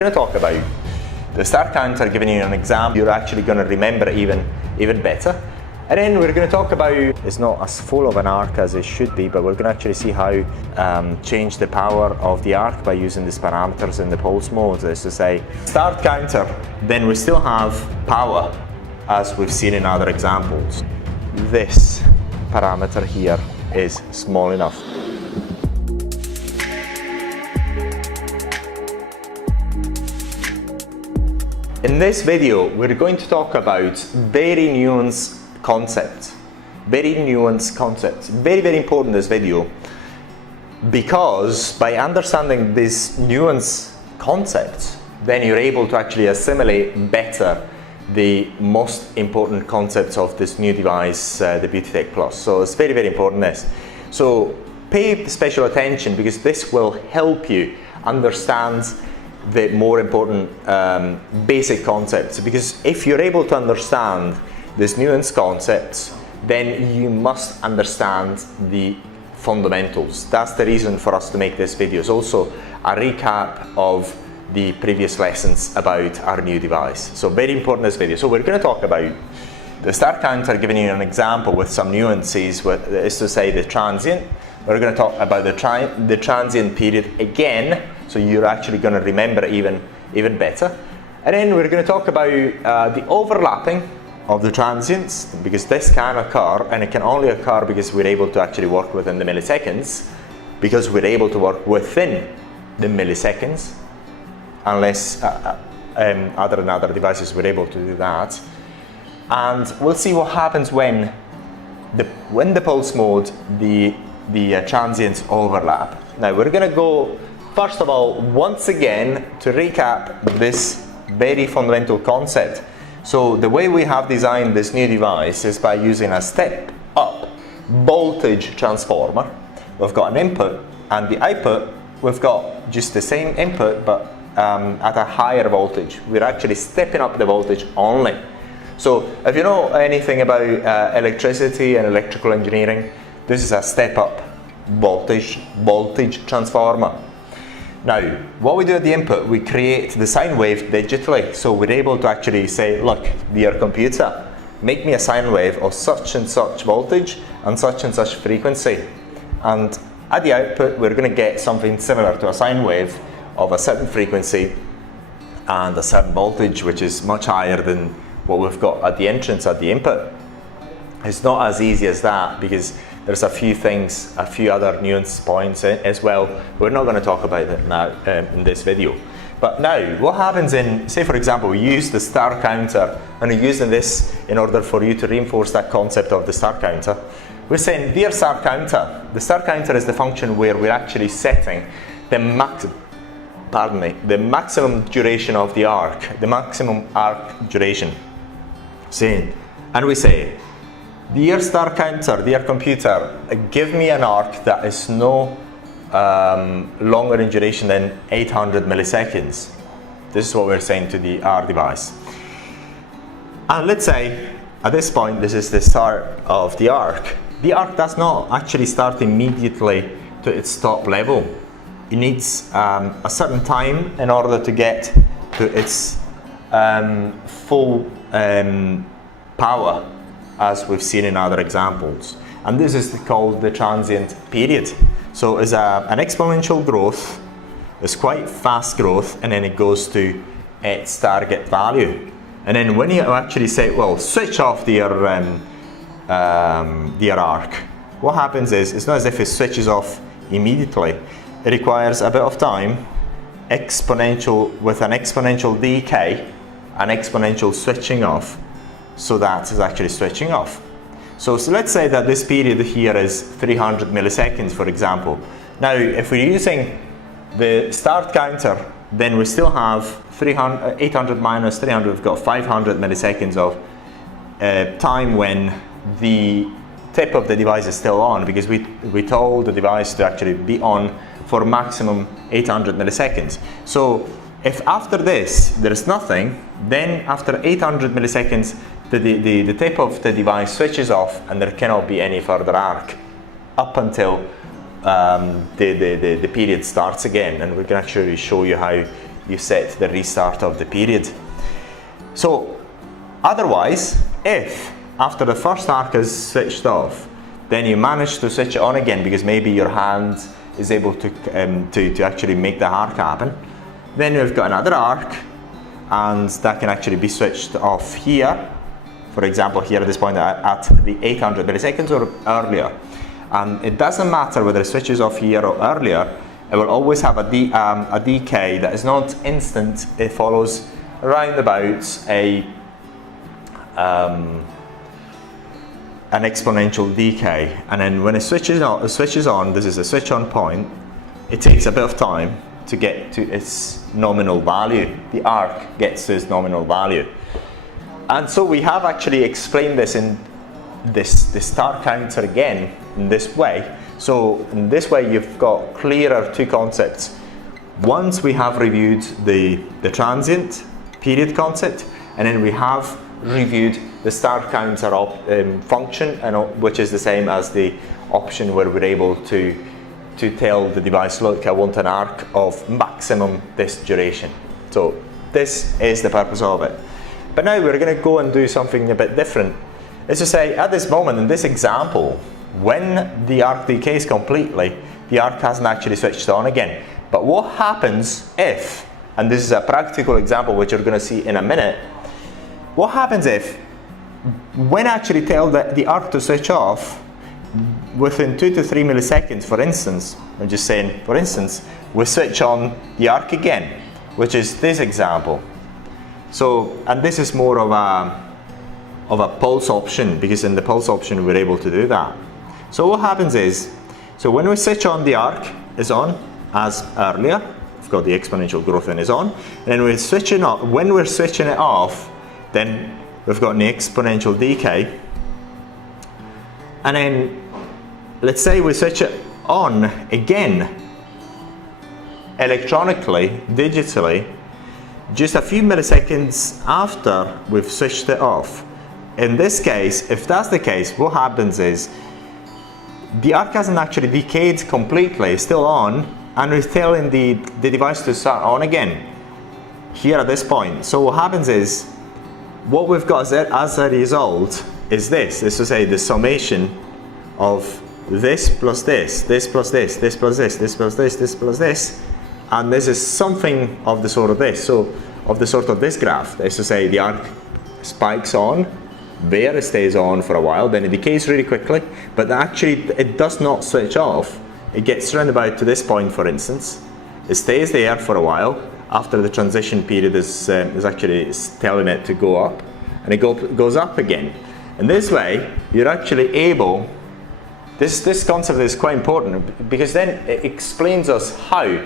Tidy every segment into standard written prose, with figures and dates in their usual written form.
We're going to talk about the start counter, giving you an example you're actually going to remember even better. And then we're going to talk about, it's not as full of an arc as it should be, but we're going to actually see how change the power of the arc by using these parameters in the pulse mode. That is to say, start counter, then we still have power as we've seen in other examples. This parameter here is small enough. In this video, we're going to talk about very nuanced concepts. Very nuanced concepts. Very, very important, this video, because by understanding these nuanced concepts, then you're able to actually assimilate better the most important concepts of this new device, the Beautyteck Plus. So it's very, very important, this. So pay special attention, because this will help you understand the more important basic concepts, because if you're able to understand these nuanced concepts, then you must understand the fundamentals. That's the reason for us to make this video. It's also a recap of the previous lessons about our new device. So very important, this video. So we're going to talk about the start counter, giving you an example with some nuances, is to say the transient. We're going to talk about the transient period again, so you're actually going to remember even better. And then we're going to talk about the overlapping of the transients, because this can occur, and it can only occur because we're able to actually work within the milliseconds, because we're able to work within the milliseconds, unless other devices were able to do that. And we'll see what happens when the pulse mode, the transients overlap. Now we're going to go, first of all, once again, to recap this very fundamental concept. So the way we have designed this new device is by using a step-up voltage transformer. We've got an input, and the output, we've got just the same input, but at a higher voltage. We're actually stepping up the voltage only. So if you know anything about electricity and electrical engineering, this is a step-up voltage transformer. Now, what we do at the input, we create the sine wave digitally. So we're able to actually say, look, dear computer, make me a sine wave of such and such voltage and such frequency. And at the output, we're going to get something similar to a sine wave of a certain frequency and a certain voltage, which is much higher than what we've got at the entrance, at the input. It's not as easy as that, because there's a few things, a few other nuance points as well. We're not going to talk about it now in this video. But now, what happens in, say for example, we use the star counter, and we're using this in order for you to reinforce that concept of the star counter. We're saying, dear star counter, the star counter is the function where we're actually setting the maximum duration of the arc, the maximum arc duration. And we say, dear star counter, dear computer, give me an arc that is no longer in duration than 800 milliseconds. This is what we're saying to our device. And let's say, at this point, this is the start of the arc. The arc does not actually start immediately to its top level. It needs a certain time in order to get to its full power, as we've seen in other examples. And this is called the transient period. So it's an exponential growth. It's quite fast growth, and then it goes to its target value. And then when you actually say, well, switch off the arc, what happens is, it's not as if it switches off immediately. It requires a bit of time, with an exponential decay, an exponential switching off. So that is actually switching off. So let's say that this period here is 300 milliseconds, for example. Now, if we're using the start counter, then we still have 800 minus 300, we've got 500 milliseconds of time when the tip of the device is still on, because we told the device to actually be on for maximum 800 milliseconds. So if after this there is nothing, then after 800 milliseconds, the tip of the device switches off, and there cannot be any further arc up until the period starts again. And we can actually show you how you set the restart of the period. So otherwise, if after the first arc is switched off, then you manage to switch it on again because maybe your hand is able to actually make the arc happen, then you've got another arc, and that can actually be switched off here. For example, here at this point at the 800 milliseconds or earlier. And it doesn't matter whether it switches off here or earlier, it will always have a decay that is not instant. It follows around about an exponential decay, and then when it switches on, this is a switch on point, it takes a bit of time to get to its nominal value. The arc gets to its nominal value. And so we have actually explained this in this start counter again in this way. So in this way you've got clearer two concepts. Once we have reviewed the transient period concept, and then we have reviewed the start counter function, which is the same as the option where we're able to tell the device, look, I want an arc of maximum this duration. So this is the purpose of it. But now we're going to go and do something a bit different. Is to say, at this moment in this example, when the arc decays completely, the arc hasn't actually switched on again. But what happens if, and this is a practical example which you're going to see in a minute, what happens if, when I actually tell the arc to switch off, within 2 to 3 milliseconds, for instance, I'm just saying, for instance, we switch on the arc again, which is this example. So, and this is more of a pulse option, because in the pulse option we're able to do that. So what happens is, so when we switch on, the arc is on as earlier, we've got the exponential growth and is on, and then we're switching off. When we're switching it off, then we've got an exponential decay, and then let's say we switch it on again electronically, digitally, just a few milliseconds after we've switched it off. In this case, if that's the case, what happens is the arc hasn't actually decayed completely, it's still on, and we're telling the device to start on again here at this point. So what happens is, what we've got as a result is this is to say the summation of this plus this, this plus this, this plus this, this plus this, this plus this, and this is something of the sort of this. So of the sort of this graph, that is to say the arc spikes on, there it stays on for a while, then it decays really quickly, but actually it does not switch off. It gets round about to this point, for instance, it stays there for a while after the transition period is actually telling it to go up, and it goes up again. And this way you're actually able, this concept is quite important, because then it explains us how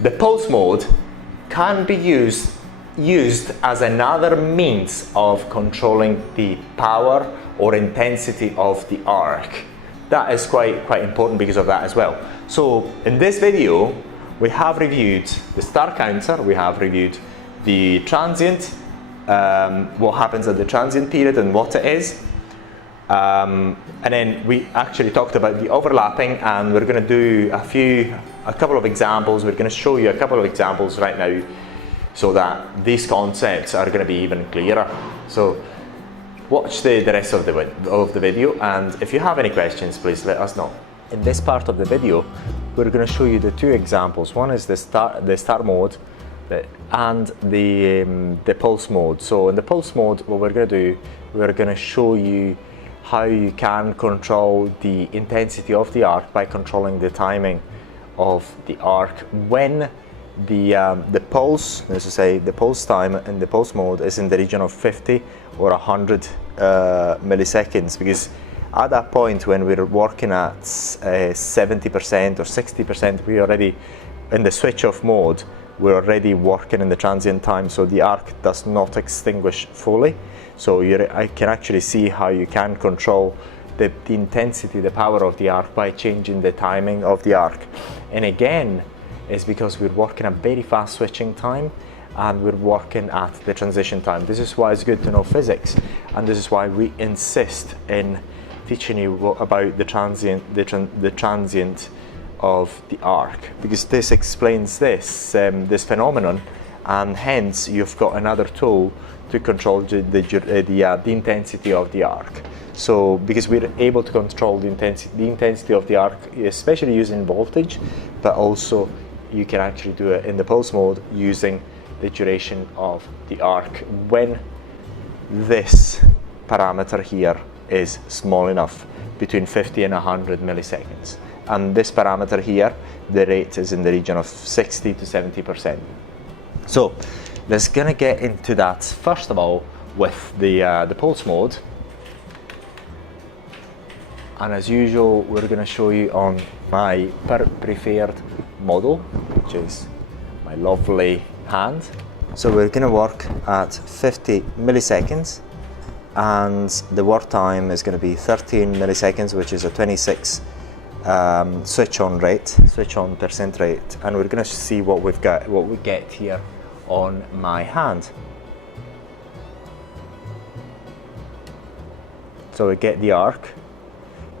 the pulse mode can be used as another means of controlling the power or intensity of the arc. That is quite important because of that as well. So in this video we have reviewed the start counter, we have reviewed the transient, what happens at the transient period and what it is, and then we actually talked about the overlapping, and we're going to do a couple of examples. We're going to show you a couple of examples right now so that these concepts are going to be even clearer. So watch the rest of the video, and if you have any questions, please let us know. In this part of the video we're going to show you the two examples. One is the start mode and the pulse mode. So in the pulse mode, what we're going to do, we're going to show you how you can control the intensity of the arc by controlling the timing of the arc when the pulse, let's say the pulse time in the pulse mode is in the region of 50 or 100 milliseconds, because at that point when we're working at 70% or 60%, we already in the switch off mode, we're already working in the transient time, so the arc does not extinguish fully. So I can actually see how you can control the intensity, the power of the arc by changing the timing of the arc. And again, it's because we're working at very fast switching time, and we're working at the transition time. This is why it's good to know physics, and this is why we insist in teaching you about the transient of the arc, because this explains this phenomenon, and hence you've got another tool to control the intensity of the arc. So because we're able to control the intensity of the arc, especially using voltage, but also you can actually do it in the pulse mode using the duration of the arc when this parameter here is small enough, between 50 and 100 milliseconds. And this parameter here, the rate is in the region of 60 to 70%. So let's gonna get into that first of all with the pulse mode. And as usual, we're gonna show you on my preferred model, which is my lovely hand. So we're gonna work at 50 milliseconds, and the work time is gonna be 13 milliseconds, which is a 26 switch on percent rate. And we're gonna see what we get here on my hand. So we get the arc.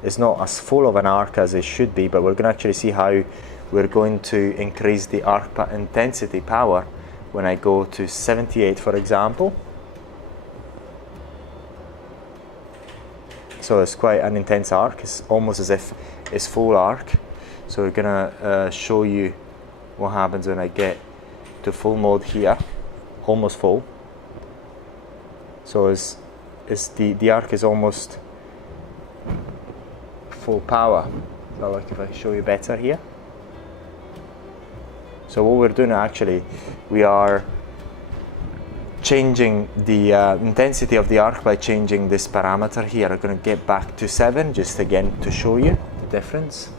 It's not as full of an arc as it should be, but we're going to actually see how we're going to increase the arc intensity power when I go to 78, for example. So it's quite an intense arc. It's almost as if it's full arc. So we're going to show you what happens when I get to full mode here, almost full. So the arc is almost full power. So like if I show you better here. So what we're doing actually, we are changing the intensity of the arc by changing this parameter here. I'm going to get back to 7 just again to show you the difference.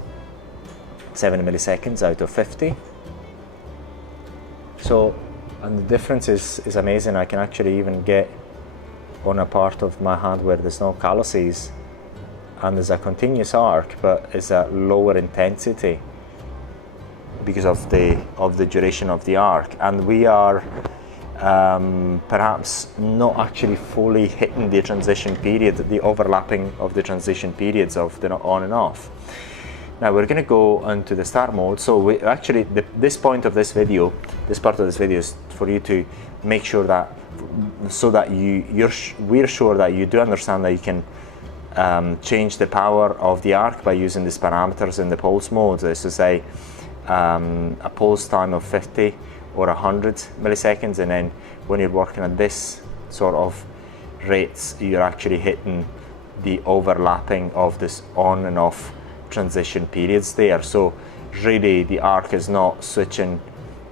7 milliseconds out of 50. So, and the difference is amazing. I can actually even get on a part of my hand where there's no calluses, and there's a continuous arc, but it's a lower intensity because of the duration of the arc. And we are perhaps not actually fully hitting the transition period, the overlapping of the transition periods of the on and off. Now we're going to go into the start mode. So we actually, this part of this video is for you to make sure that, so that we're sure that you do understand that you can change the power of the arc by using these parameters in the pulse mode. As to say, a pulse time of 50 or 100 milliseconds, and then when you're working at this sort of rates, you're actually hitting the overlapping of this on and off transition periods there. So really the arc is not switching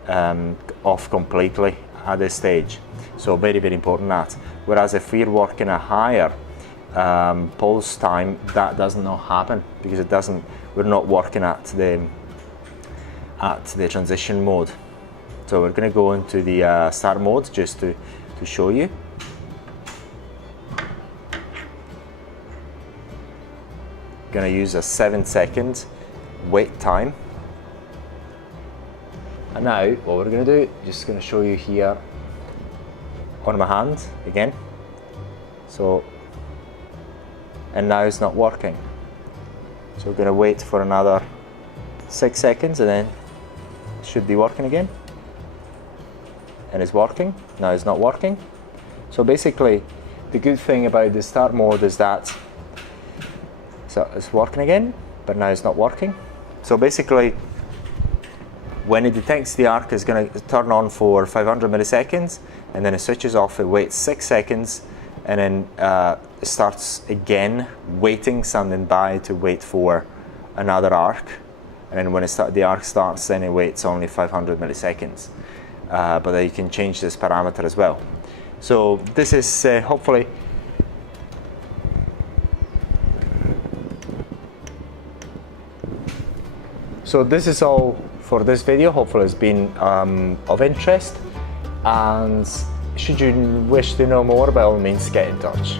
off completely at this stage. So very, very important that. Whereas if we're working a higher pulse time, that does not happen, because we're not working at the transition mode. So we're going to go into the start mode just to show you. Going to use a 7-second wait time. And now what we're going to do, just going to show you here on my hand again. So, and now it's not working. So we're going to wait for another 6 seconds, and then it should be working again. And it's working. Now it's not working. So basically, the good thing about the start mode is that, so it's working again, but now it's not working. So basically, when it detects the arc, it's going to turn on for 500 milliseconds, and then it switches off. It waits 6 seconds, and then it starts again waiting, standing by to wait for another arc. And then when the arc starts, then it waits only 500 milliseconds. But then you can change this parameter as well. So this is hopefully so this is all for this video. Hopefully it's been of interest, and should you wish to know more, by all means get in touch.